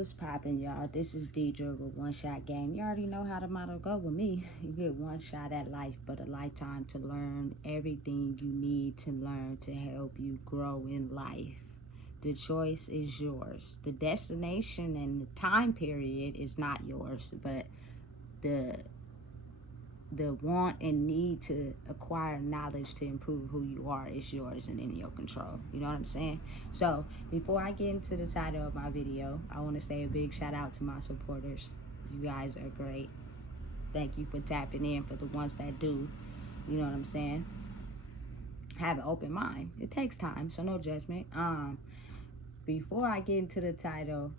What's poppin', y'all? This is Deidre with One Shot Game. You already know how the motto go with me. You get one shot at life, but a lifetime to learn everything you need to learn to help you grow in life. The choice is yours. The destination and the time period is not yours, but the want and need to acquire knowledge to improve who you are is yours and in your control. You know what I'm saying? So before I get into the title of my video, I want to say a big shout out to my supporters. You guys are great. Thank you for tapping in. For the ones that do, you know what I'm saying, have an open mind. It takes time, so no judgment. Before I get into the title,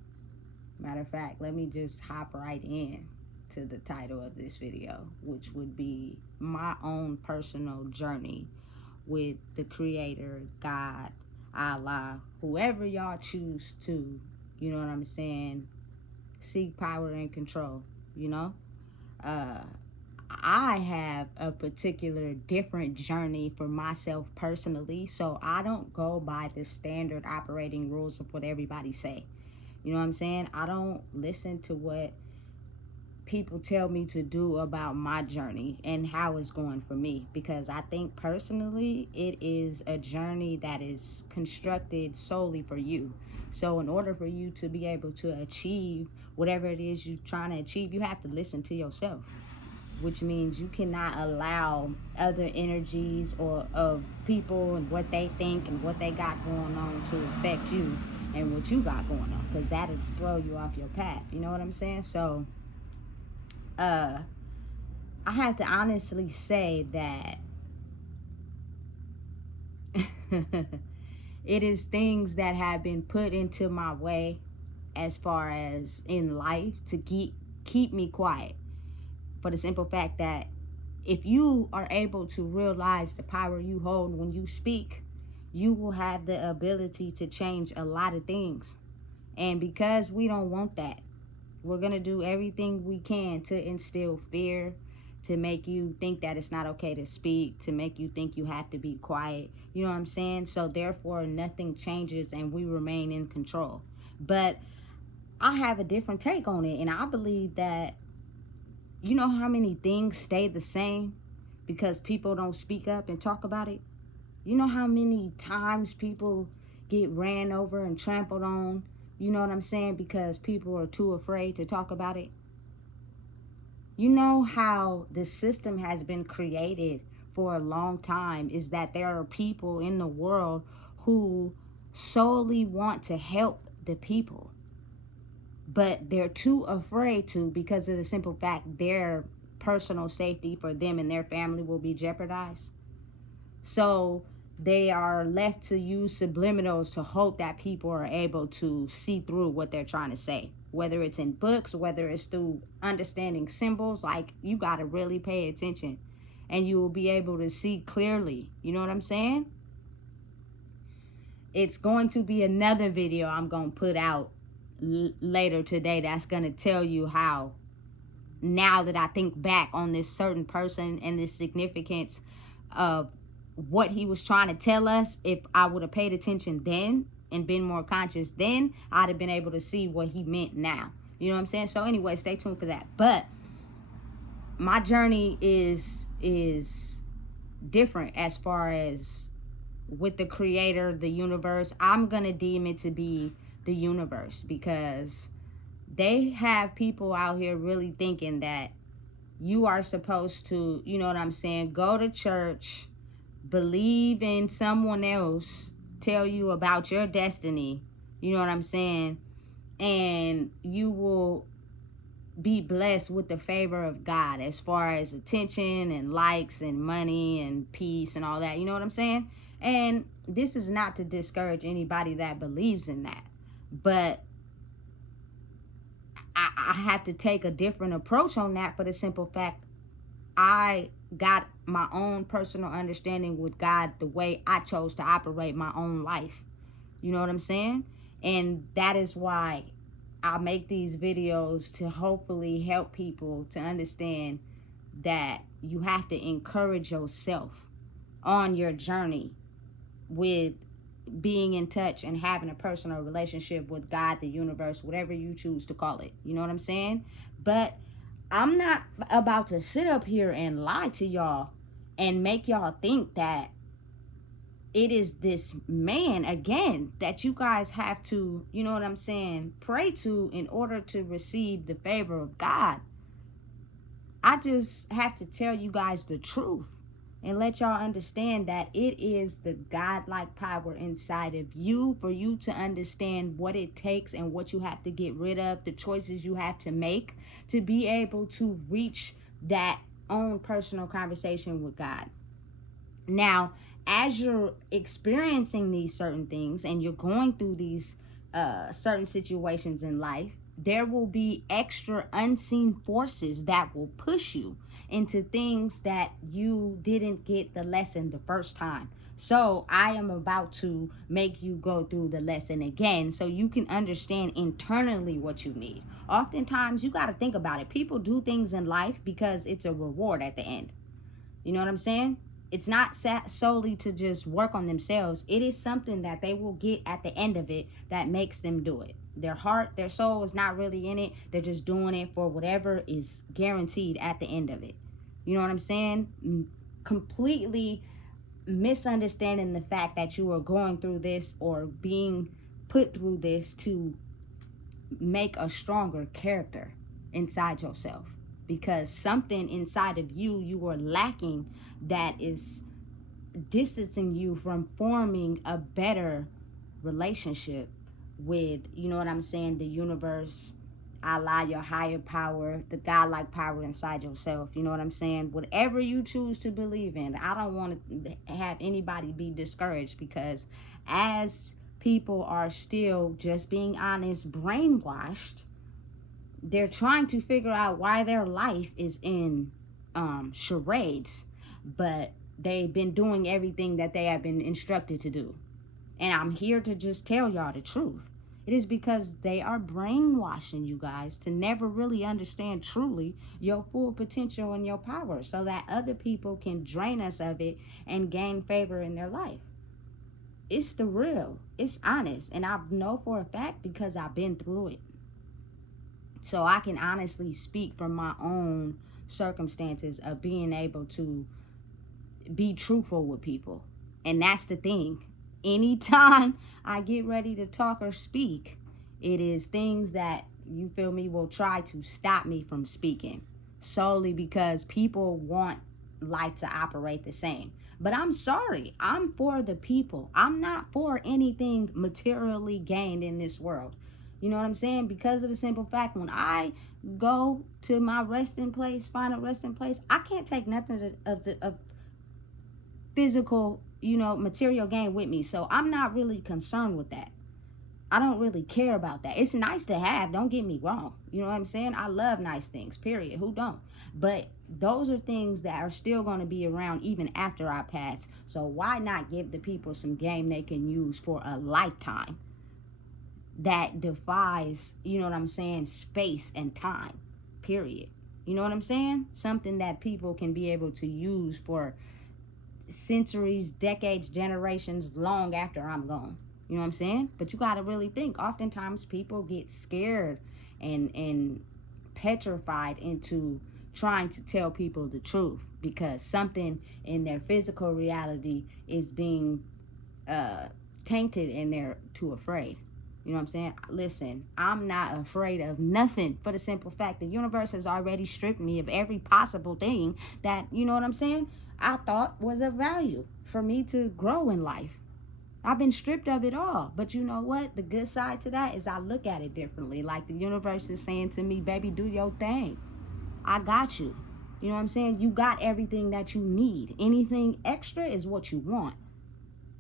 matter of fact, let me just hop right in to the title of this video, which would be my own personal journey with the Creator, God, Allah, whoever y'all choose to, you know what I'm saying, seek power and control. You know, I have a particular different journey for myself personally, so I don't go by the standard operating rules of what everybody say. You know what I'm saying? I don't listen to what people tell me to do about my journey and how it's going for me, because I think personally it is a journey that is constructed solely for you. So in order for you to be able to achieve whatever it is you're trying to achieve, you have to listen to yourself, which means you cannot allow other energies or of people and what they think and what they got going on to affect you and what you got going on, because that'll throw you off your path. You know what I'm saying? So I have to honestly say that it is things that have been put into my way as far as in life to keep me quiet, for the simple fact that if you are able to realize the power you hold when you speak, you will have the ability to change a lot of things. And because we don't want that, we're going to do everything we can to instill fear, to make you think that it's not okay to speak, to make you think you have to be quiet. You know what I'm saying? So therefore, nothing changes and we remain in control. But I have a different take on it. And I believe that, you know how many things stay the same because people don't speak up and talk about it? You know how many times people get ran over and trampled on, you know what I'm saying, because people are too afraid to talk about it? You know how the system has been created for a long time is that there are people in the world who solely want to help the people, but they're too afraid to, because of the simple fact their personal safety for them and their family will be jeopardized. So they are left to use subliminals to hope that people are able to see through what they're trying to say, whether it's in books, whether it's through understanding symbols. Like, you got to really pay attention and you will be able to see clearly. You know what I'm saying? It's going to be another video I'm going to put out later today that's going to tell you how, now that I think back on this certain person and the significance of what he was trying to tell us, if I would have paid attention then and been more conscious then, I'd have been able to see what he meant now. You know what I'm saying? So anyway, stay tuned for that. But my journey is different as far as with the Creator, the universe. I'm gonna deem it to be the universe, because they have people out here really thinking that you are supposed to, you know what I'm saying, go to church, believe in someone else, tell you about your destiny, you know what I'm saying, and you will be blessed with the favor of God as far as attention and likes and money and peace and all that. You know what I'm saying? And this is not to discourage anybody that believes in that, but I have to take a different approach on that, for the simple fact I got my own personal understanding with God, the way I chose to operate my own life. You know what I'm saying? And that is why I make these videos, to hopefully help people to understand that you have to encourage yourself on your journey with being in touch and having a personal relationship with God, the universe, whatever you choose to call it. You know what I'm saying? But I'm not about to sit up here and lie to y'all and make y'all think that it is this man again that you guys have to, you know what I'm saying, pray to in order to receive the favor of God. I just have to tell you guys the truth and let y'all understand that it is the godlike power inside of you for you to understand what it takes and what you have to get rid of, the choices you have to make to be able to reach that own personal conversation with God. Now, as you're experiencing these certain things and you're going through these certain situations in life, there will be extra unseen forces that will push you into things that you didn't get the lesson the first time. So I am about to make you go through the lesson again so you can understand internally what you need. Oftentimes, you got to think about it. People do things in life because it's a reward at the end. You know what I'm saying? It's not solely to just work on themselves. It is something that they will get at the end of it that makes them do it. Their heart, their soul is not really in it. They're just doing it for whatever is guaranteed at the end of it. You know what I'm saying? Completely misunderstanding the fact that you are going through this or being put through this to make a stronger character inside yourself. Because something inside of you are lacking that is distancing you from forming a better relationship with, you know what I'm saying, the universe, Allah, your higher power, the godlike power inside yourself. You know what I'm saying? Whatever you choose to believe in. I don't want to have anybody be discouraged because as people are still, just being honest, brainwashed, they're trying to figure out why their life is in charades, but they've been doing everything that they have been instructed to do. And I'm here to just tell y'all the truth. It is because they are brainwashing you guys to never really understand truly your full potential and your power so that other people can drain us of it and gain favor in their life. It's the real. It's honest. And I know for a fact because I've been through it. So I can honestly speak from my own circumstances of being able to be truthful with people. And that's the thing. Anytime I get ready to talk or speak, it is things that, you feel me, will try to stop me from speaking. Solely because people want life to operate the same. But I'm sorry. I'm for the people. I'm not for anything materially gained in this world. You know what I'm saying? Because of the simple fact, when I go to my resting place, final resting place, I can't take nothing of physical, material gain with me. So I'm not really concerned with that. I don't really care about that. It's nice to have, don't get me wrong. You know what I'm saying? I love nice things, period. Who don't? But those are things that are still going to be around even after I pass. So why not give the people some game they can use for a lifetime that defies, you know what I'm saying, space and time, period. You know what I'm saying? Something that people can be able to use for centuries, decades, generations, long after I'm gone. You know what I'm saying? But you got to really think. Oftentimes people get scared and petrified into trying to tell people the truth because something in their physical reality is being tainted and they're too afraid. You know what I'm saying? Listen, I'm not afraid of nothing for the simple fact the universe has already stripped me of every possible thing that, you know what I'm saying, I thought was of value for me to grow in life. I've been stripped of it all. But you know what? The good side to that is I look at it differently. Like the universe is saying to me, baby, do your thing. I got you. You know what I'm saying? You got everything that you need. Anything extra is what you want.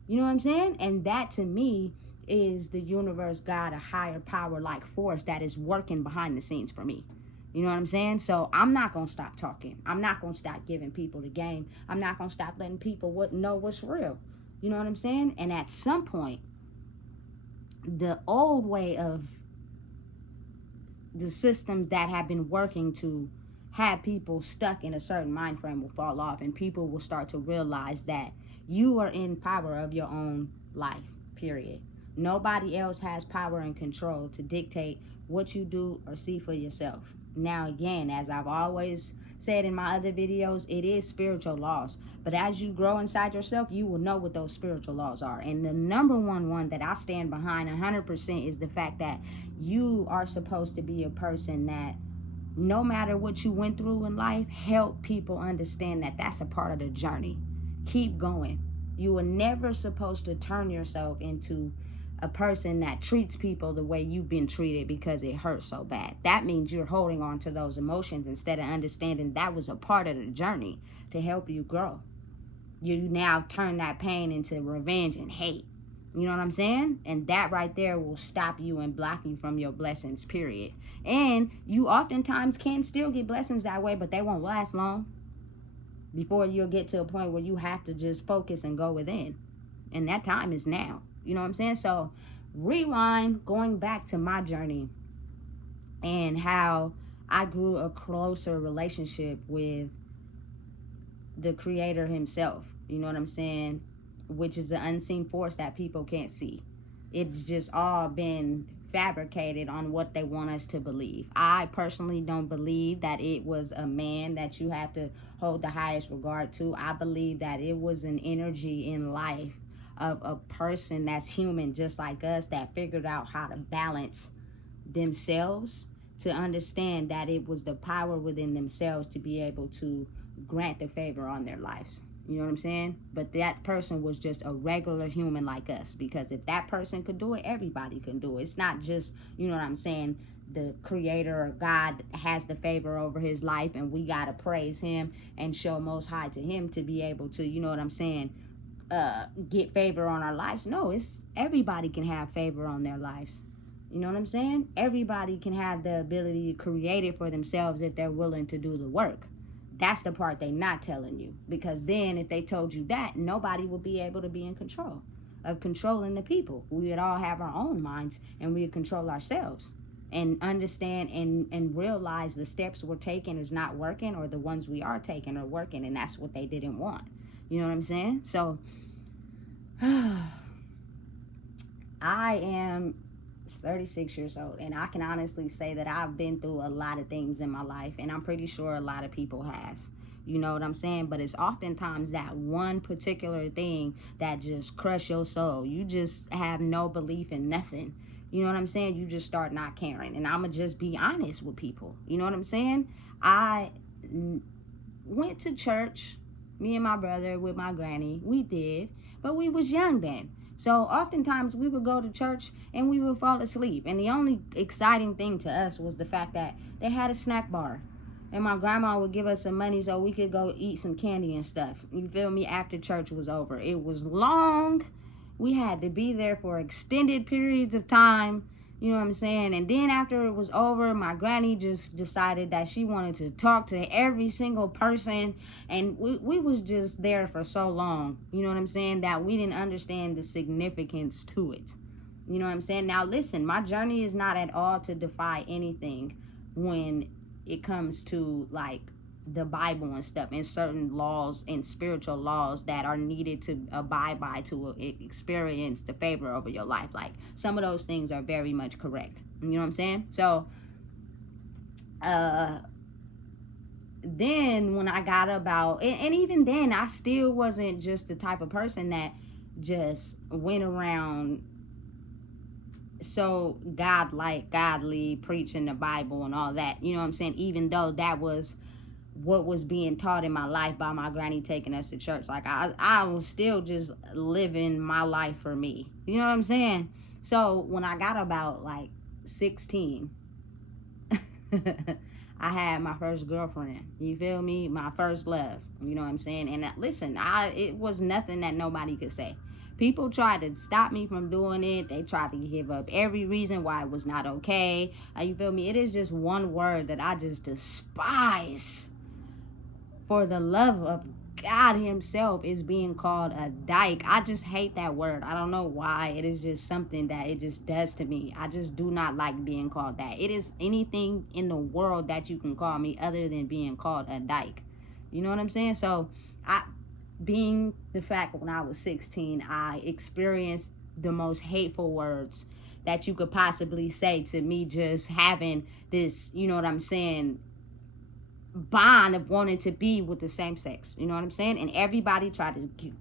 You know what I'm saying? And that to me is the universe, God, a higher power like force that is working behind the scenes for me. You know what I'm saying? So I'm not going to stop talking. I'm not going to stop giving people the game. I'm not going to stop letting people know what's real. You know what I'm saying? And at some point, the old way of the systems that have been working to have people stuck in a certain mind frame will fall off and people will start to realize that you are in power of your own life. period. Nobody else has power and control to dictate what you do or see for yourself. Now, again, as I've always said in my other videos, it is spiritual laws. But as you grow inside yourself, you will know what those spiritual laws are. And the number one that I stand behind 100% is the fact that you are supposed to be a person that, no matter what you went through in life, help people understand that that's a part of the journey. Keep going. You were never supposed to turn yourself into a person that treats people the way you've been treated because it hurts so bad. That means you're holding on to those emotions instead of understanding that was a part of the journey to help you grow. You now turn that pain into revenge and hate. You know what I'm saying? And that right there will stop you and block you from your blessings, period. And you oftentimes can still get blessings that way, but they won't last long before you'll get to a point where you have to just focus and go within. And that time is now. You know what I'm saying? So rewind, going back to my journey and how I grew a closer relationship with the Creator himself. You know what I'm saying? Which is an unseen force that people can't see. It's just all been fabricated on what they want us to believe. I personally don't believe that it was a man that you have to hold the highest regard to. I believe that it was an energy in life of a person that's human just like us that figured out how to balance themselves, to understand that it was the power within themselves to be able to grant the favor on their lives. You know what I'm saying? But that person was just a regular human like us, because if that person could do it, everybody can do it. It's not just, you know what I'm saying, the Creator or God has the favor over his life and we got to praise him and show most high to him to be able to, you know what I'm saying, get favor on our lives. No, it's everybody can have favor on their lives. You know what I'm saying? Everybody can have the ability to create it for themselves if they're willing to do the work. That's the part they're not telling you. Because then if they told you that, nobody would be able to be in control of controlling the people. We would all have our own minds and we would control ourselves and understand and realize the steps we're taking is not working, or the ones we are taking are working, and that's what they didn't want. You know what I'm saying? So I am 36 years old, and I can honestly say that I've been through a lot of things in my life, and I'm pretty sure a lot of people have. You know what I'm saying? But it's oftentimes that one particular thing that just crush your soul. You just have no belief in nothing. You know what I'm saying? You just start not caring. And I'ma just be honest with people. You know what I'm saying? I went to church, me and my brother with my granny. We did, but we was young then. So oftentimes we would go to church and we would fall asleep. And the only exciting thing to us was the fact that they had a snack bar. And my grandma would give us some money so we could go eat some candy and stuff. You feel me? After church was over. It was long. We had to be there for extended periods of time. You know what I'm saying? And then after it was over, my granny just decided that she wanted to talk to every single person. And we was just there for so long, you know what I'm saying, that we didn't understand the significance to it. You know what I'm saying? Now listen, my journey is not at all to defy anything when it comes to like the Bible and stuff, and certain laws and spiritual laws that are needed to abide by to experience the favor over your life. Like some of those things are very much correct. You know what I'm saying? So then when I got about, and even then I still wasn't just the type of person that just went around so godly preaching the Bible and all that. You know what I'm saying? Even though that was what was being taught in my life by my granny taking us to church. Like I was still just living my life for me. You know what I'm saying? So when I got about like 16, I had my first girlfriend. You feel me? My first love. You know what I'm saying? And listen, it was nothing that nobody could say. People tried to stop me from doing it. They tried to give up every reason why it was not okay. You feel me? It is just one word that I just despise. For the love of God himself, is being called a dyke. I just hate that word. I don't know why. It is just something that it just does to me. I just do not like being called that. It is anything in the world that you can call me other than being called a dyke. You know what I'm saying? So being the fact when I was 16, I experienced the most hateful words that you could possibly say to me, just having this, you know what I'm saying, bond of wanting to be with the same sex. You know what I'm saying? And everybody tried to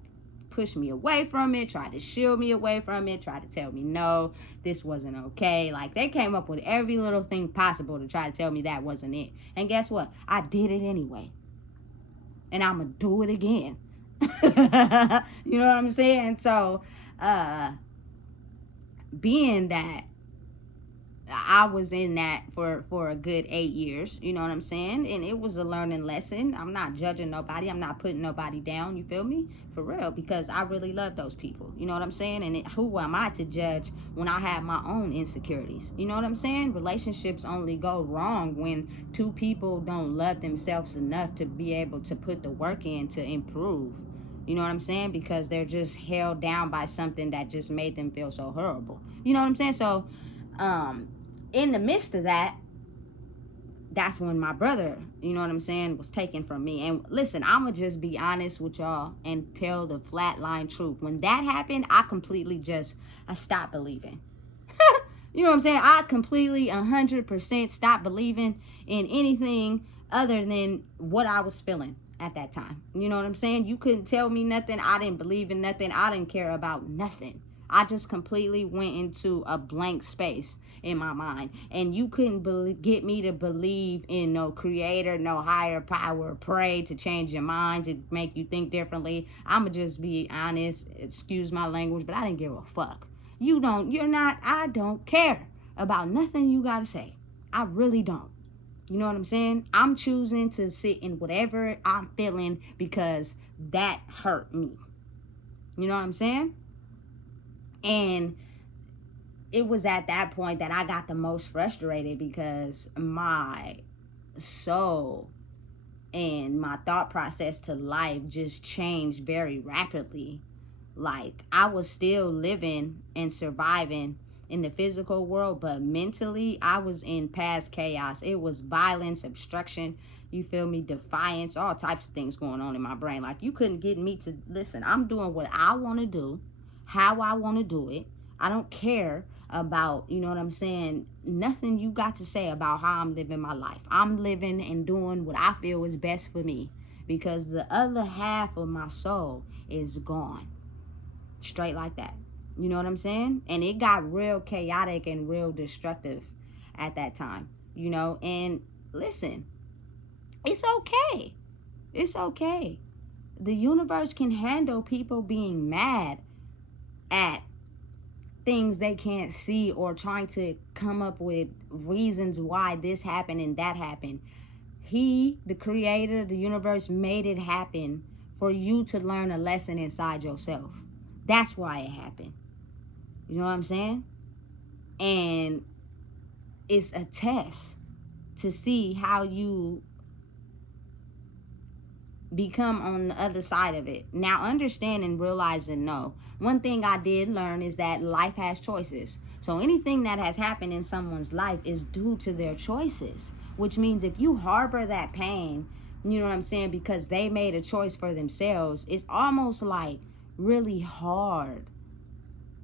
push me away from it, tried to shield me away from it, tried to tell me no, this wasn't okay. Like, they came up with every little thing possible to try to tell me that wasn't it. And guess what? I did it anyway. And I'm going to do it again. You know what I'm saying? So, being that I was in that for a good 8 years, you know what I'm saying? And it was a learning lesson. I'm not judging nobody. I'm not putting nobody down, you feel me? For real, because I really love those people, you know what I'm saying? And who am I to judge when I have my own insecurities? You know what I'm saying? Relationships only go wrong when two people don't love themselves enough to be able to put the work in to improve. You know what I'm saying? Because they're just held down by something that just made them feel so horrible. You know what I'm saying? So, in the midst of that, that's when my brother, you know what I'm saying, was taken from me. And listen, I'ma just be honest with y'all and tell the flatline truth. When that happened, I stopped believing. You know what I'm saying? I completely 100% stopped believing in anything other than what I was feeling at that time. You know what I'm saying? You couldn't tell me nothing. I didn't believe in nothing. I didn't care about nothing. I just completely went into a blank space in my mind. And you couldn't get me to believe in no creator, no higher power, pray to change your mind, to make you think differently. I'ma just be honest, excuse my language, but I didn't give a fuck. I don't care about nothing you gotta say. I really don't. You know what I'm saying? I'm choosing to sit in whatever I'm feeling because that hurt me. You know what I'm saying? And it was at that point that I got the most frustrated, because my soul and my thought process to life just changed very rapidly. Like, I was still living and surviving in the physical world, but mentally I was in past chaos. It was violence, obstruction, you feel me, defiance, all types of things going on in my brain. Like, you couldn't get me to listen. I'm doing what I want to do, how I want to do it. I don't care about, you know what I'm saying, nothing you got to say about how I'm living my life. I'm living and doing what I feel is best for me, because the other half of my soul is gone. Straight like that. You know what I'm saying? And it got real chaotic and real destructive at that time, you know? And listen, it's okay. It's okay. The universe can handle people being mad at things they can't see, or trying to come up with reasons why this happened and that happened. He, the creator, the universe, made it happen for you to learn a lesson inside yourself. That's why it happened. You know what I'm saying? And it's a test to see how you become on the other side of it. Now, understand and realize and know, one thing I did learn is that life has choices. So anything that has happened in someone's life is due to their choices, which means if you harbor that pain, you know what I'm saying, because they made a choice for themselves, it's almost like really hard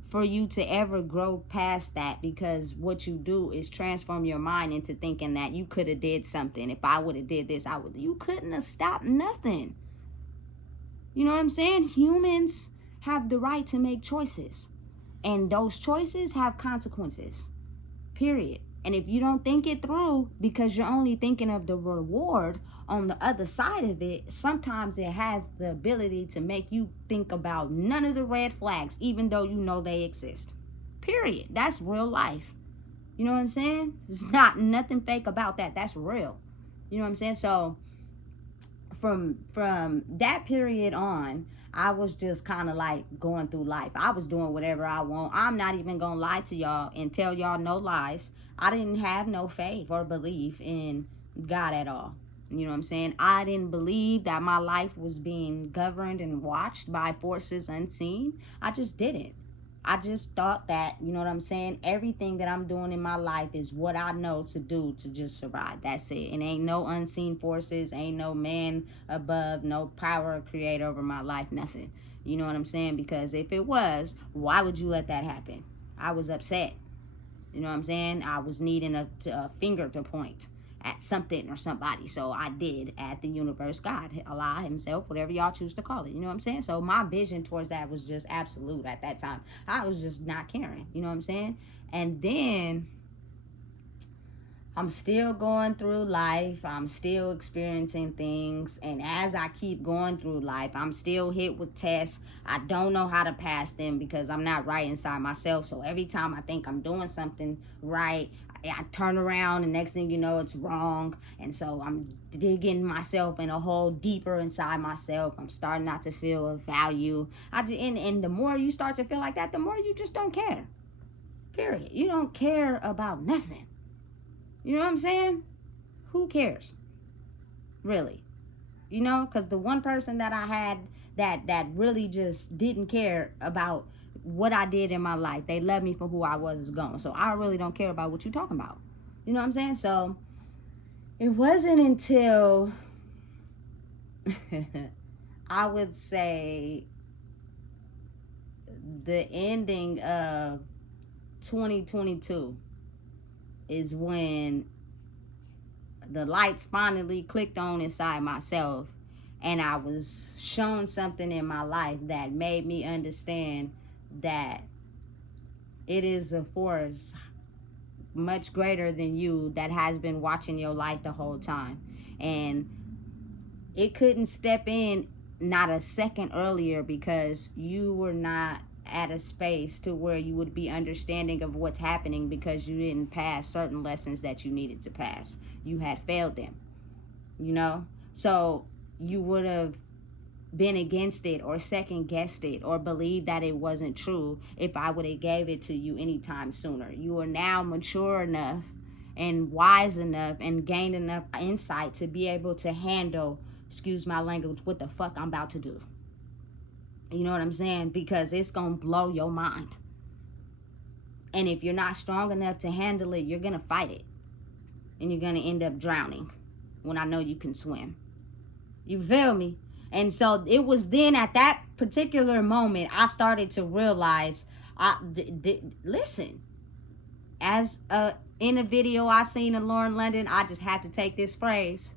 for you to ever grow past that, because what you do is transform your mind into thinking that you could have did something. If I would have did this, you couldn't have stopped nothing. You know what I'm saying? Humans have the right to make choices, and those choices have consequences, period. And if you don't think it through because you're only thinking of the reward on the other side of it, sometimes it has the ability to make you think about none of the red flags, even though you know they exist. Period. That's real life. You know what I'm saying? There's not nothing fake about that. That's real. You know what I'm saying? So from that period on, I was just kind of like going through life. I was doing whatever I want. I'm not even gonna lie to y'all and tell y'all no lies. I didn't have no faith or belief in God at all. You know what I'm saying? I didn't believe that my life was being governed and watched by forces unseen. I just didn't. I just thought that, you know what I'm saying, everything that I'm doing in my life is what I know to do to just survive. That's it. And ain't no unseen forces, ain't no man above, no power or creator over my life, nothing. You know what I'm saying? Because if it was, why would you let that happen? I was upset. You know what I'm saying? I was needing a finger to point at something or somebody. So I did at the universe, God, Allah, himself, whatever y'all choose to call it. You know what I'm saying? So my vision towards that was just absolute at that time. I was just not caring. You know what I'm saying? And then I'm still going through life. I'm still experiencing things. And as I keep going through life, I'm still hit with tests. I don't know how to pass them because I'm not right inside myself. So every time I think I'm doing something right, I turn around and next thing you know, it's wrong. And so I'm digging myself in a hole deeper inside myself. I'm starting not to feel a value. And the more you start to feel like that, the more you just don't care. Period. You don't care about nothing. You know what I'm saying? Who cares? Really? You know, because the one person that I had that really just didn't care about what I did in my life, they loved me for who I was, is gone. So I really don't care about what you're talking about. You know what I'm saying? So it wasn't until I would say the ending of 2022 is when the lights finally clicked on inside myself, and I was shown something in my life that made me understand that it is a force much greater than you that has been watching your life the whole time. And it couldn't step in not a second earlier because you were not at a space to where you would be understanding of what's happening because you didn't pass certain lessons that you needed to pass. You had failed them, you know? So you would have been against it or second guessed it or believed that it wasn't true if I would have gave it to you anytime sooner. You are now mature enough and wise enough and gained enough insight to be able to handle, excuse my language, what the fuck I'm about to do. You know what I'm saying? Because it's going to blow your mind. And if you're not strong enough to handle it, you're going to fight it. And you're going to end up drowning when I know you can swim. You feel me? And so it was then at that particular moment, I started to realize, listen, as in a video I seen of Lauren London, I just have to take this phrase.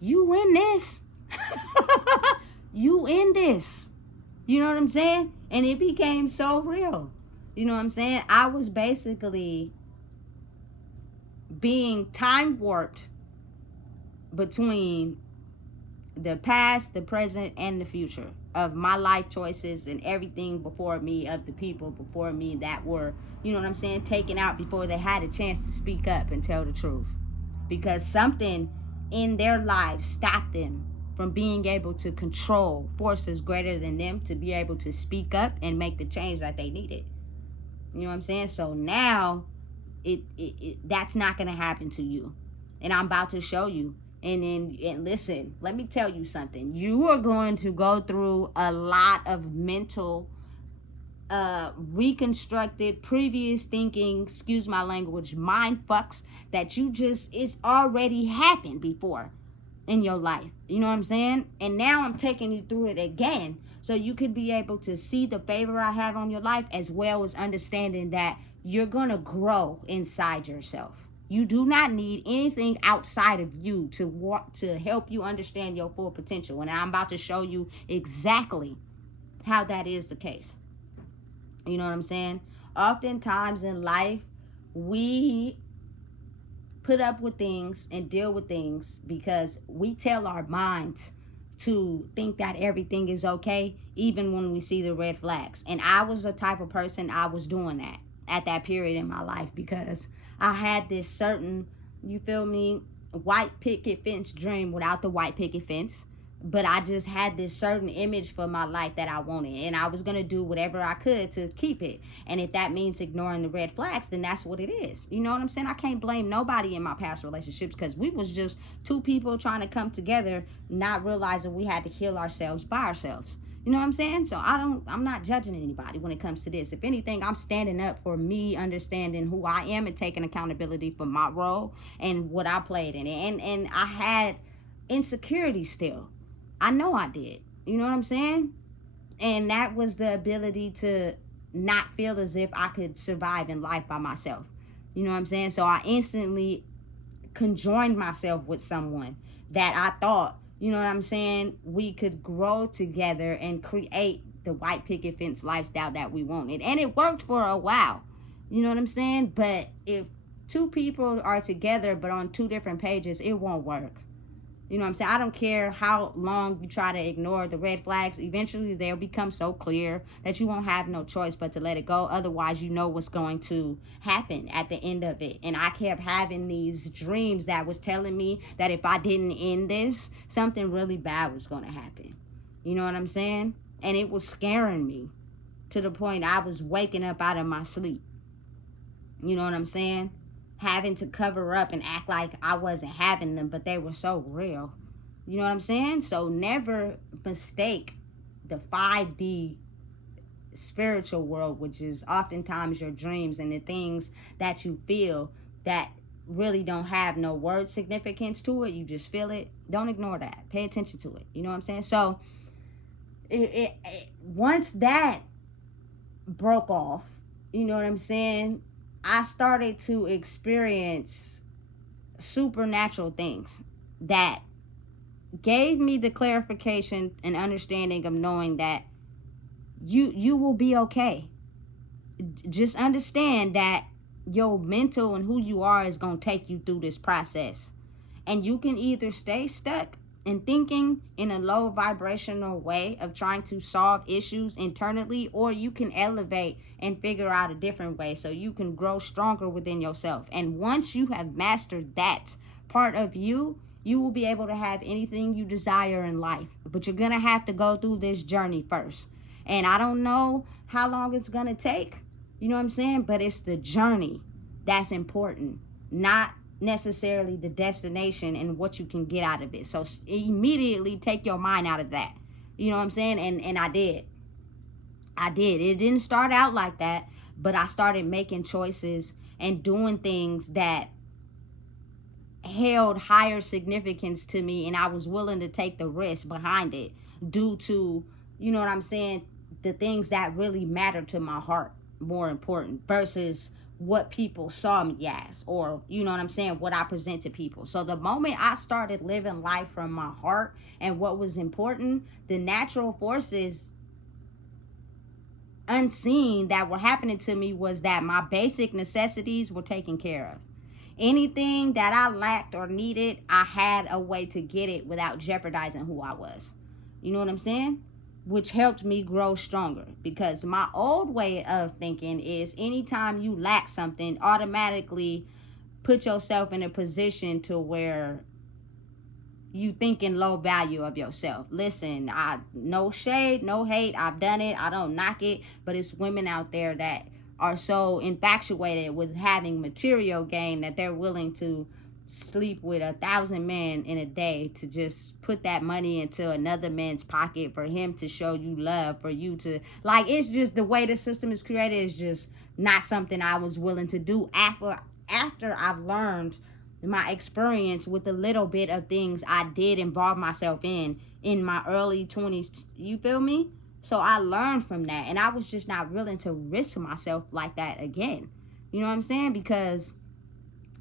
You in this. You in this. You know what I'm saying? And it became so real. You know what I'm saying? I was basically being time warped between the past, the present, and the future of my life choices and everything before me, of the people before me that were, you know what I'm saying, taken out before they had a chance to speak up and tell the truth. Because something in their lives stopped them from being able to control forces greater than them to be able to speak up and make the change that they needed. You know what I'm saying? So now that's not going to happen to you. And I'm about to show you. And listen, let me tell you something. You are going to go through a lot of mental reconstructed previous thinking, excuse my language, mind fucks that it's already happened before in your life. You know what I'm saying? And now I'm taking you through it again so you could be able to see the favor I have on your life, as well as understanding that you're going to grow inside yourself. You do not need anything outside of you to help you understand your full potential. And I'm about to show you exactly how that is the case. You know what I'm saying? Oftentimes in life, we put up with things and deal with things because we tell our minds to think that everything is okay, even when we see the red flags. And I was the type of person, I was doing that at that period in my life because I had this certain, you feel me, white picket fence dream without the white picket fence. But I just had this certain image for my life that I wanted, and I was going to do whatever I could to keep it. And if that means ignoring the red flags, then that's what it is. You know what I'm saying? I can't blame nobody in my past relationships because we was just two people trying to come together, not realizing we had to heal ourselves by ourselves. You know what I'm saying? So I'm not judging anybody when it comes to this. If anything, I'm standing up for me understanding who I am and taking accountability for my role and what I played in it. And I had insecurity still. I know I did. You know what I'm saying? And that was the ability to not feel as if I could survive in life by myself. You know what I'm saying? So I instantly conjoined myself with someone that I thought, you know what I'm saying, we could grow together and create the white picket fence lifestyle that we wanted. And it worked for a while. You know what I'm saying? But if two people are together but on two different pages, it won't work. You know what I'm saying? I don't care how long you try to ignore the red flags. Eventually, they'll become so clear that you won't have no choice but to let it go. Otherwise, you know what's going to happen at the end of it. And I kept having these dreams that was telling me that if I didn't end this, something really bad was going to happen. You know what I'm saying? And it was scaring me to the point I was waking up out of my sleep. You know what I'm saying? Having to cover up and act like I wasn't having them, but they were so real. You know what I'm saying? So never mistake the 5D spiritual world, which is oftentimes your dreams and the things that you feel that really don't have no word significance to it. You just feel it. Don't ignore that. Pay attention to it. You know what I'm saying? So once that broke off, you know what I'm saying, I started to experience supernatural things that gave me the clarification and understanding of knowing that you will be okay. Just understand that your mental and who you are is going to take you through this process. And you can either stay stuck in thinking in a low vibrational way of trying to solve issues internally, or you can elevate and figure out a different way so you can grow stronger within yourself. And once you have mastered that part of you, you will be able to have anything you desire in life. But you're going to have to go through this journey first. And I don't know how long it's going to take, you know what I'm saying? But it's the journey that's important, not necessarily the destination and what you can get out of it. So immediately take your mind out of that. You know what I'm saying? And I did. It didn't start out like that, but I started making choices and doing things that held higher significance to me, and I was willing to take the risk behind it due to, you know what I'm saying, the things that really matter to my heart more important versus what people saw me as, or you know what I'm saying, what I present to people. So the moment I started living life from my heart and what was important, the natural forces unseen that were happening to me was that my basic necessities were taken care of. Anything that I lacked or needed, I had a way to get it without jeopardizing who I was. You know what I'm saying? Which helped me grow stronger, because my old way of thinking is anytime you lack something, automatically put yourself in a position to where you think in low value of yourself. Listen, no shade, no hate. I've done it. I don't knock it, but it's women out there that are so infatuated with having material gain that they're willing to sleep with 1,000 men in a day to just put that money into another man's pocket for him to show you love, for you to, like, it's just the way the system is created is just not something I was willing to do after I've learned my experience with the little bit of things I did involve myself in my early 20s. You feel me? So I learned from that, and I was just not willing to risk myself like that again. You know what I'm saying? Because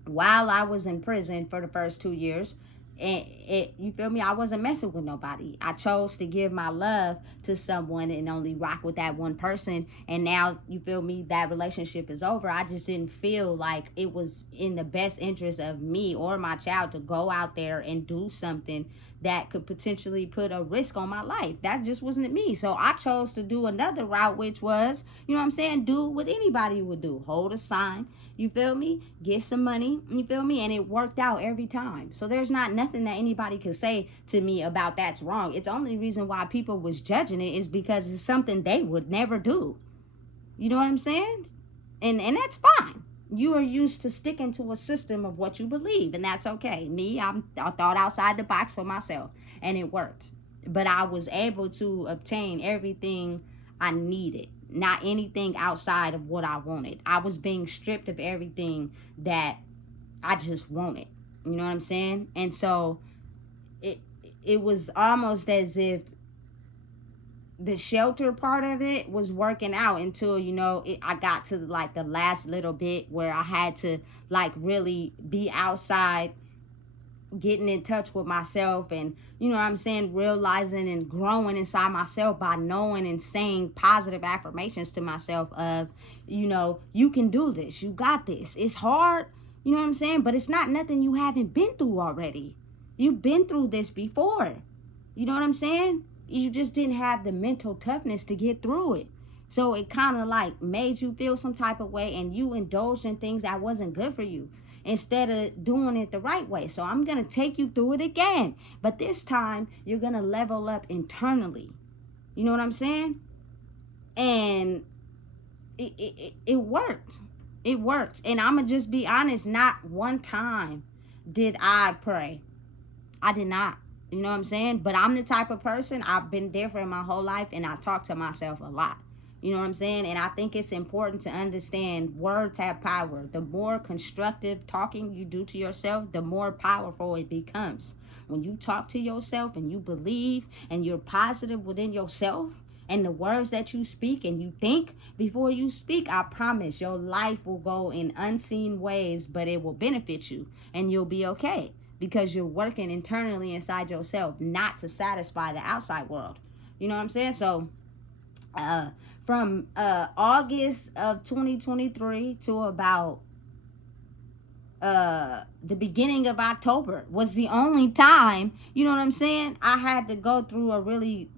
while I was in prison for the first 2 years, you feel me, I wasn't messing with nobody. I chose to give my love to someone and only rock with that one person, and now, you feel me, that relationship is over. I just didn't feel like it was in the best interest of me or my child to go out there and do something that could potentially put a risk on my life. That just wasn't me. So I chose to do another route, which was, you know what I'm saying, do what anybody would do. Hold a sign, you feel me, get some money, you feel me, and it worked out every time. So there's not nothing that anybody could say to me about that's wrong. It's the only reason why people was judging it is because it's something they would never do. You know what I'm saying? And that's fine. You are used to sticking to a system of what you believe, and that's okay. Me, I thought outside the box for myself, and it worked. But I was able to obtain everything I needed, not anything outside of what I wanted. I was being stripped of everything that I just wanted. You know what I'm saying? And so it was almost as if the shelter part of it was working out until, I got to like the last little bit where I had to like really be outside, getting in touch with myself, and realizing and growing inside myself by knowing and saying positive affirmations to myself of, you can do this, you got this. It's hard, but it's not nothing you haven't been through already. You've been through this before. You know what I'm saying? You just didn't have the mental toughness to get through it. So it kind of like made you feel some type of way, and you indulged in things that wasn't good for you instead of doing it the right way. So I'm going to take you through it again. But this time, you're going to level up internally. You know what I'm saying? And it worked. It worked. And I'm going to just be honest, not one time did I pray. I did not. You know what I'm saying? But I'm the type of person, I've been different my whole life, and I talk to myself a lot. You know what I'm saying? And I think it's important to understand words have power. The more constructive talking you do to yourself, the more powerful it becomes. When you talk to yourself and you believe and you're positive within yourself and the words that you speak and you think before you speak, I promise your life will go in unseen ways, but it will benefit you and you'll be okay. Because you're working internally inside yourself, not to satisfy the outside world. You know what I'm saying? So from August of 2023 to about the beginning of October was the only time, you know what I'm saying, I had to go through a really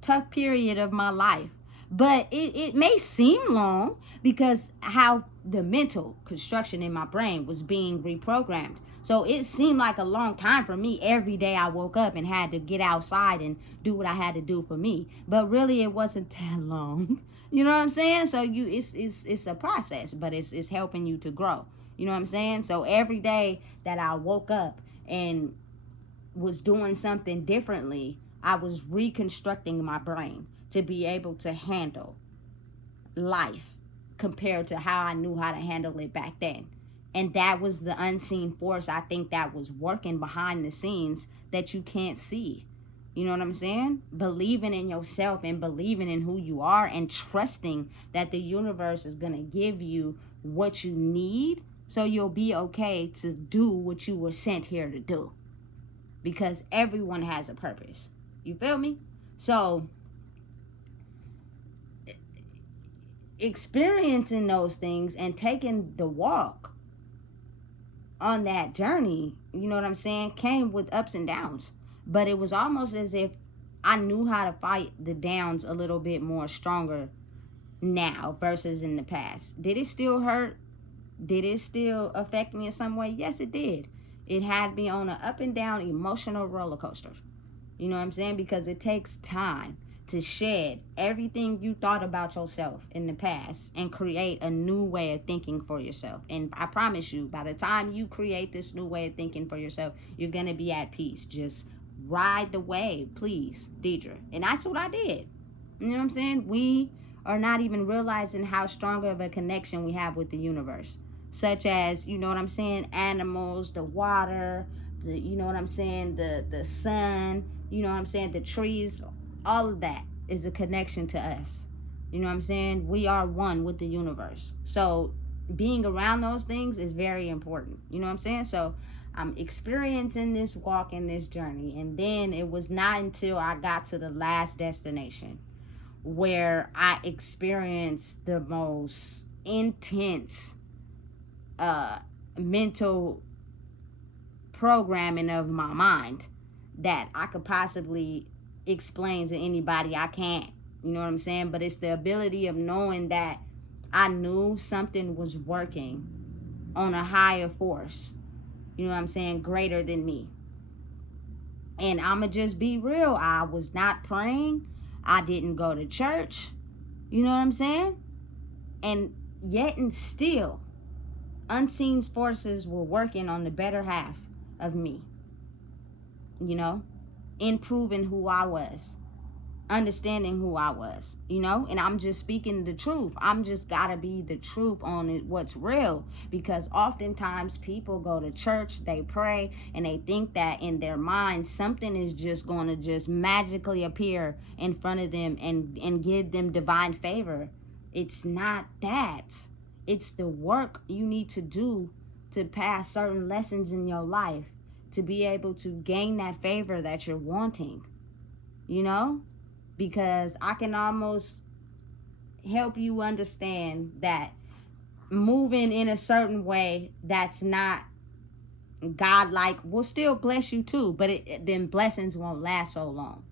tough period of my life. But it may seem long because how the mental construction in my brain was being reprogrammed. So it seemed like a long time for me. Every day I woke up and had to get outside and do what I had to do for me. But really it wasn't that long. You know what I'm saying? So it's a process, but it's helping you to grow. You know what I'm saying? So every day that I woke up and was doing something differently, I was reconstructing my brain to be able to handle life compared to how I knew how to handle it back then. And that was the unseen force, I think, that was working behind the scenes that you can't see. You know what I'm saying? Believing in yourself and believing in who you are and trusting that the universe is going to give you what you need so you'll be okay to do what you were sent here to do. Because everyone has a purpose. You feel me? So experiencing those things and taking the walk on that journey, you know what I'm saying, came with ups and downs. But it was almost as if I knew how to fight the downs a little bit more stronger now versus in the past. Did it still hurt? Did it still affect me in some way? Yes, it did. It had me on an up and down emotional roller coaster. You know what I'm saying? Because it takes time to shed everything you thought about yourself in the past and create a new way of thinking for yourself. And I promise you, by the time you create this new way of thinking for yourself, you're going to be at peace. Just ride the wave, please, Deidre. And that's what I did. You know what I'm saying? We are not even realizing how strong of a connection we have with the universe. Such as, you know what I'm saying, animals, the water, you know what I'm saying, the sun, you know what I'm saying, the trees, all of that is a connection to us. You know what I'm saying? We are one with the universe. So being around those things is very important. You know what I'm saying? So I'm experiencing this walk and this journey. And then it was not until I got to the last destination where I experienced the most intense mental programming of my mind that I could possibly explain to anybody. I can't, you know what I'm saying? But it's the ability of knowing that I knew something was working on a higher force, you know what I'm saying, greater than me. And I'ma just be real, I was not praying, I didn't go to church, you know what I'm saying? And yet and still unseen forces were working on the better half of me, you know, improving who I was. understanding who I was, and I'm just speaking the truth. I'm just gotta be the truth on it, what's real, because oftentimes people go to church, they pray, and they think that in their mind something is just going to just magically appear in front of them and give them divine favor. It's not that. It's the work you need to do to pass certain lessons in your life to be able to gain that favor that you're wanting, you know? Because I can almost help you understand that moving in a certain way that's not godlike will still bless you too, but then blessings won't last so long.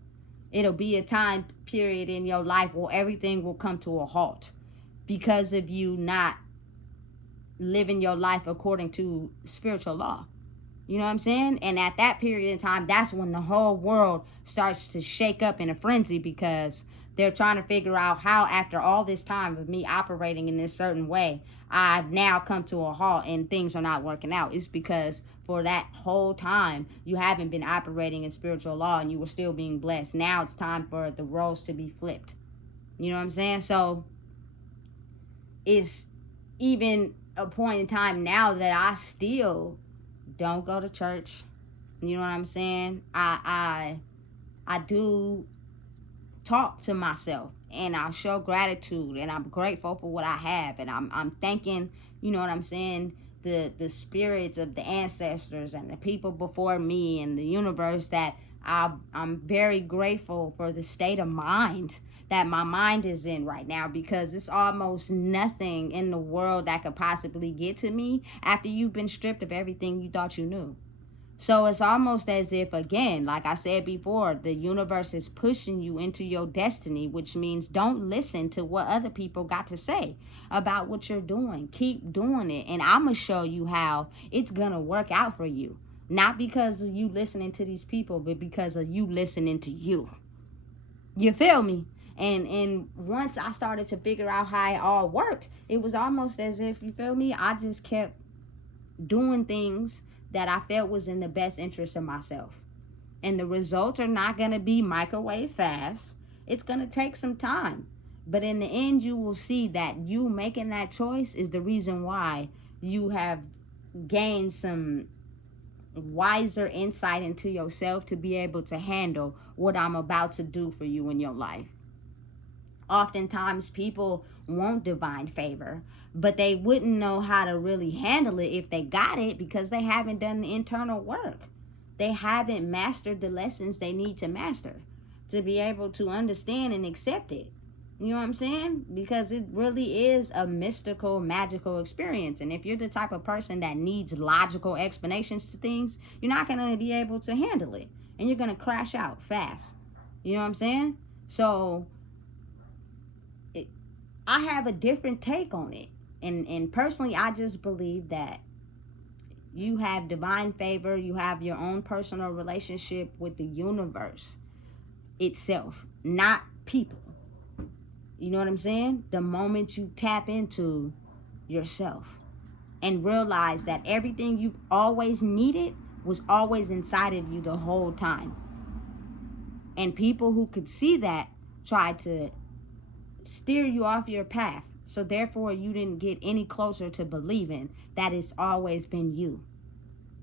It'll be a time period in your life where everything will come to a halt because of you not living your life according to spiritual law. You know what I'm saying? And at that period in time, that's when the whole world starts to shake up in a frenzy, because they're trying to figure out how, after all this time of me operating in this certain way, I've now come to a halt and things are not working out. It's because for that whole time, you haven't been operating in spiritual law and you were still being blessed. Now it's time for the roles to be flipped. You know what I'm saying? So it's even a point in time now that I still don't go to church. You know what I'm saying? I do talk to myself, and I show gratitude, and I'm grateful for what I have, and I'm thanking, you know what I'm saying, the spirits of the ancestors and the people before me and the universe, that I'm very grateful for the state of mind that my mind is in right now, because it's almost nothing in the world that could possibly get to me after you've been stripped of everything you thought you knew. So it's almost as if, again, like I said before, the universe is pushing you into your destiny, which means don't listen to what other people got to say about what you're doing. Keep doing it, and I'm going to show you how it's going to work out for you. Not because of you listening to these people, but because of you listening to you. You feel me? And once I started to figure out how it all worked, it was almost as if, you feel me, I just kept doing things that I felt was in the best interest of myself. And the results are not going to be microwave fast. It's going to take some time. But in the end, you will see that you making that choice is the reason why you have gained some wiser insight into yourself to be able to handle what I'm about to do for you in your life. Oftentimes people want divine favor, but they wouldn't know how to really handle it if they got it, because they haven't done the internal work. They haven't mastered the lessons they need to master to be able to understand and accept it. You know what I'm saying? Because it really is a mystical, magical experience. And if you're the type of person that needs logical explanations to things, you're not going to be able to handle it. And you're going to crash out fast. You know what I'm saying? So I have a different take on it. And personally, I just believe that you have divine favor. You have your own personal relationship with the universe itself, not people. You know what I'm saying? The moment you tap into yourself and realize that everything you've always needed was always inside of you the whole time. And people who could see that tried to steer you off your path, so therefore you didn't get any closer to believing that it's always been you.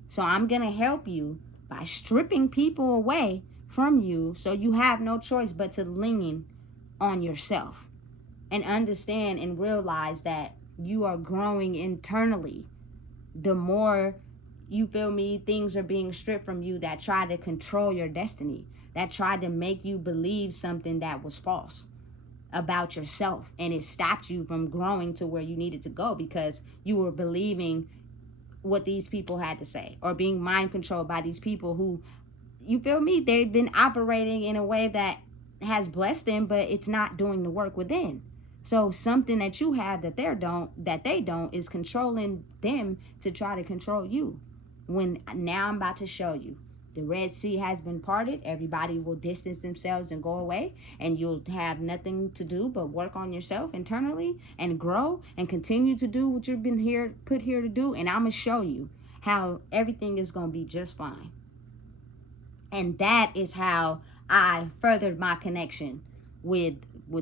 So I'm gonna help you by stripping people away from you, so you have no choice but to lean on yourself and understand and realize that you are growing internally. The more, you feel me, things are being stripped from you that try to control your destiny, that tried to make you believe something that was false about yourself, and it stopped you from growing to where you needed to go, because you were believing what these people had to say, or being mind controlled by these people who, you feel me, they've been operating in a way that has blessed them, but it's not doing the work within. So something that you have that they don't is controlling them to try to control you. When now I'm about to show you, the Red Sea has been parted. Everybody will distance themselves and go away, and you'll have nothing to do but work on yourself internally and grow and continue to do what you've been put here to do. And I'm gonna show you how everything is gonna be just fine. And that is how I furthered my connection with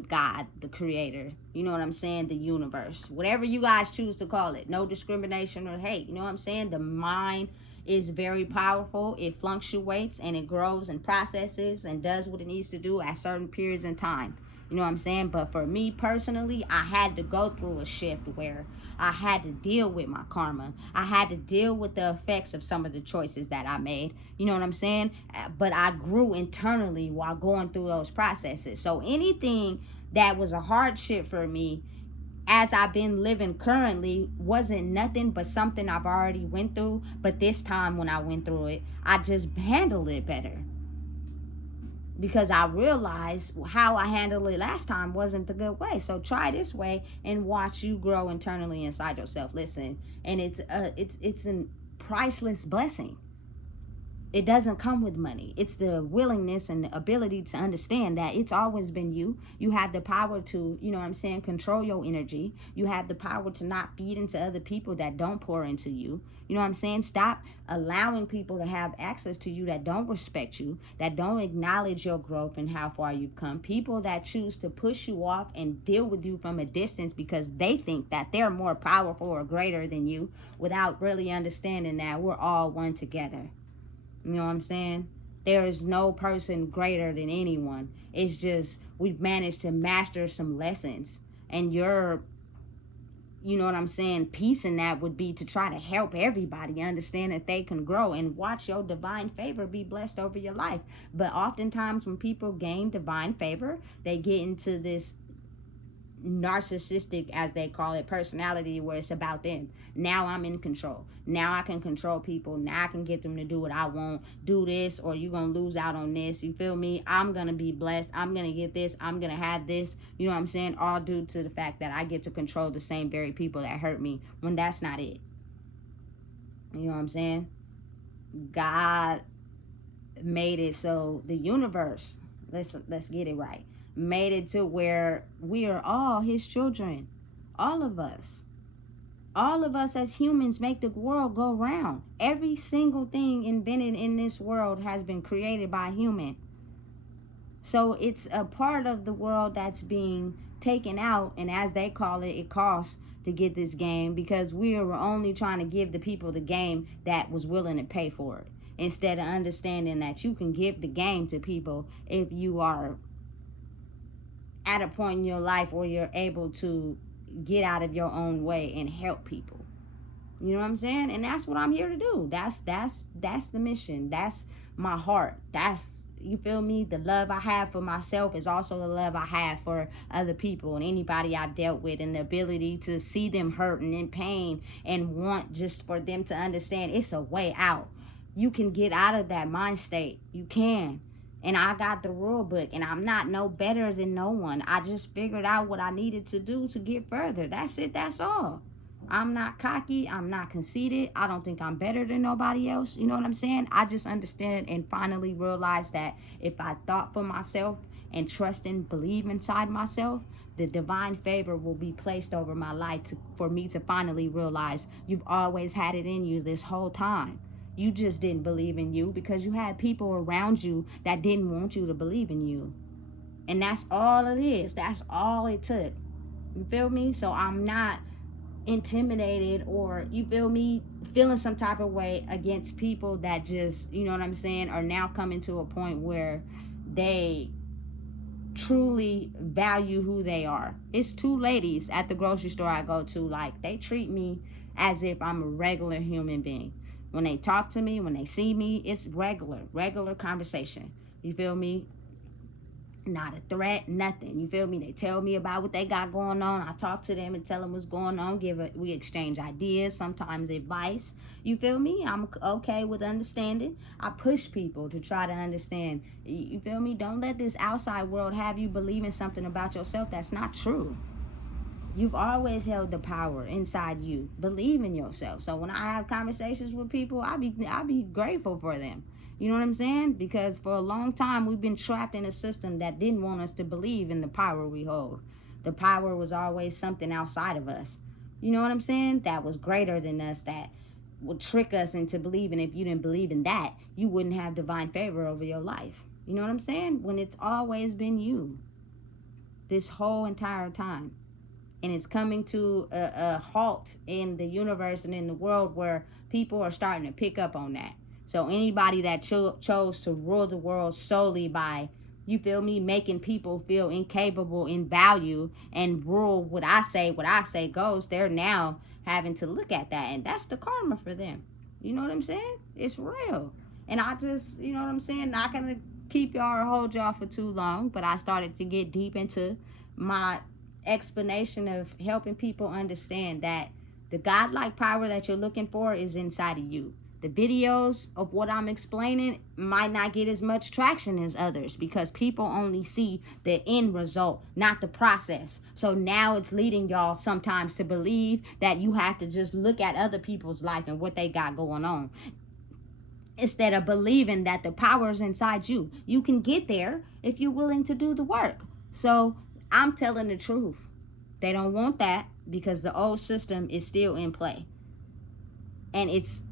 God, the creator. You know what I'm saying? The universe. Whatever you guys choose to call it. No discrimination or hate. You know what I'm saying? The mind is very powerful. It fluctuates and it grows and processes and does what it needs to do at certain periods in time. You know what I'm saying? But for me personally, I had to go through a shift where I had to deal with my karma. I had to deal with the effects of some of the choices that I made. You know what I'm saying? But I grew internally while going through those processes. So anything that was a hardship for me as I've been living currently wasn't nothing but something I've already went through. But this time when I went through it, I just handled it better, because I realized how I handled it last time wasn't the good way. So try this way and watch you grow internally inside yourself. Listen, and it's a priceless blessing. It doesn't come with money. It's the willingness and the ability to understand that it's always been you. You have the power to, you know what I'm saying, control your energy. You have the power to not feed into other people that don't pour into you. You know what I'm saying? Stop allowing people to have access to you that don't respect you, that don't acknowledge your growth and how far you've come. People that choose to push you off and deal with you from a distance because they think that they're more powerful or greater than you, without really understanding that we're all one together. You know what I'm saying? There is no person greater than anyone. It's just we've managed to master some lessons. And your, you know what I'm saying, peace in that would be to try to help everybody understand that they can grow and watch your divine favor be blessed over your life. But oftentimes when people gain divine favor, they get into this narcissistic, as they call it, personality, where it's about them. Now I'm in control. Now I can control people. Now I can get them to do what I want. Do this or you're gonna lose out on this. You feel me? I'm gonna be blessed. I'm gonna get this. I'm gonna have this. You know what I'm saying? All due to the fact that I get to control the same very people that hurt me, when that's not it. You know what I'm saying? God made it so the universe, let's get it right, made it to where we are all his children. All of us. All of us as humans make the world go round. Every single thing invented in this world has been created by a human. So it's a part of the world that's being taken out, and as they call it, it costs to get this game, because we were only trying to give the people the game that was willing to pay for it, instead of understanding that you can give the game to people if you are at a point in your life where you're able to get out of your own way and help people. You know what I'm saying? And that's what I'm here to do. That's the mission. That's my heart. That's, you feel me? The love I have for myself is also the love I have for other people and anybody I've dealt with, and the ability to see them hurting in pain and want just for them to understand it's a way out. You can get out of that mind state. You can. And I got the rule book, and I'm not no better than no one. I just figured out what I needed to do to get further. That's it. That's all. I'm not cocky. I'm not conceited. I don't think I'm better than nobody else. You know what I'm saying? I just understand and finally realized that if I thought for myself and trust and believe inside myself, the divine favor will be placed over my life for me to finally realize you've always had it in you this whole time. You just didn't believe in you because you had people around you that didn't want you to believe in you. And that's all it is. That's all it took. You feel me? So I'm not intimidated or, you feel me, feeling some type of way against people that just, you know what I'm saying, are now coming to a point where they truly value who they are. It's two ladies at the grocery store I go to, like, they treat me as if I'm a regular human being. When they talk to me, when they see me, it's regular conversation. You feel me? Not a threat, nothing. You feel me? They tell me about what they got going on. I talk to them and tell them what's going on. We exchange ideas, sometimes advice. You feel me? I'm okay with understanding. I push people to try to understand. You feel me? Don't let this outside world have you believing something about yourself that's not true. You've always held the power inside you. Believe in yourself. So when I have conversations with people, I be grateful for them. You know what I'm saying? Because for a long time, we've been trapped in a system that didn't want us to believe in the power we hold. The power was always something outside of us. You know what I'm saying? That was greater than us, that would trick us into believing if you didn't believe in that, you wouldn't have divine favor over your life. You know what I'm saying? When it's always been you this whole entire time. And it's coming to a halt in the universe and in the world where people are starting to pick up on that. So anybody that chose to rule the world solely by, you feel me, making people feel incapable in value and rule what I say goes, they're now having to look at that. And that's the karma for them. You know what I'm saying? It's real. And I just, you know what I'm saying, not going to keep y'all or hold y'all for too long, but I started to get deep into my explanation of helping people understand that the godlike power that you're looking for is inside of you. The videos of what I'm explaining might not get as much traction as others because people only see the end result, not the process. So now it's leading y'all sometimes to believe that you have to just look at other people's life and what they got going on, instead of believing that the power is inside you. You can get there if you're willing to do the work. So I'm telling the truth. They don't want that because the old system is still in play. And it's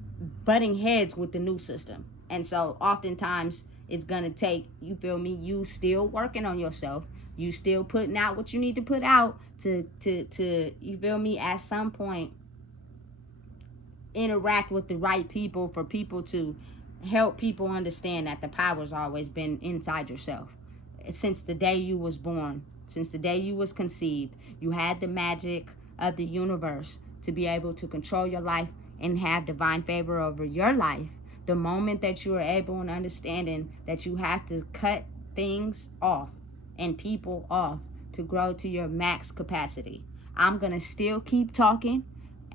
butting heads with the new system. And so oftentimes it's going to take, you feel me, you still working on yourself. You still putting out what you need to put out to you feel me, at some point interact with the right people for people to help people understand that the power's always been inside yourself. Since the day you was born, since the day you was conceived, you had the magic of the universe to be able to control your life and have divine favor over your life. The moment that you are able and understanding that you have to cut things off and people off to grow to your max capacity. I'm going to still keep talking.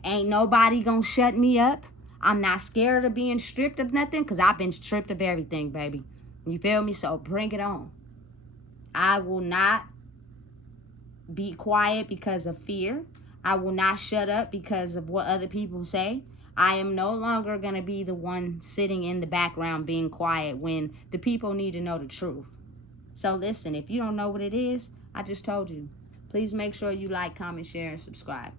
Ain't nobody going to shut me up. I'm not scared of being stripped of nothing because I've been stripped of everything, baby. You feel me? So bring it on. I will not be quiet because of fear. I will not shut up because of what other people say. I am no longer going to be the one sitting in the background being quiet when the people need to know the truth. So listen, if you don't know what it is, I just told you. Please make sure you like, comment, share, and subscribe.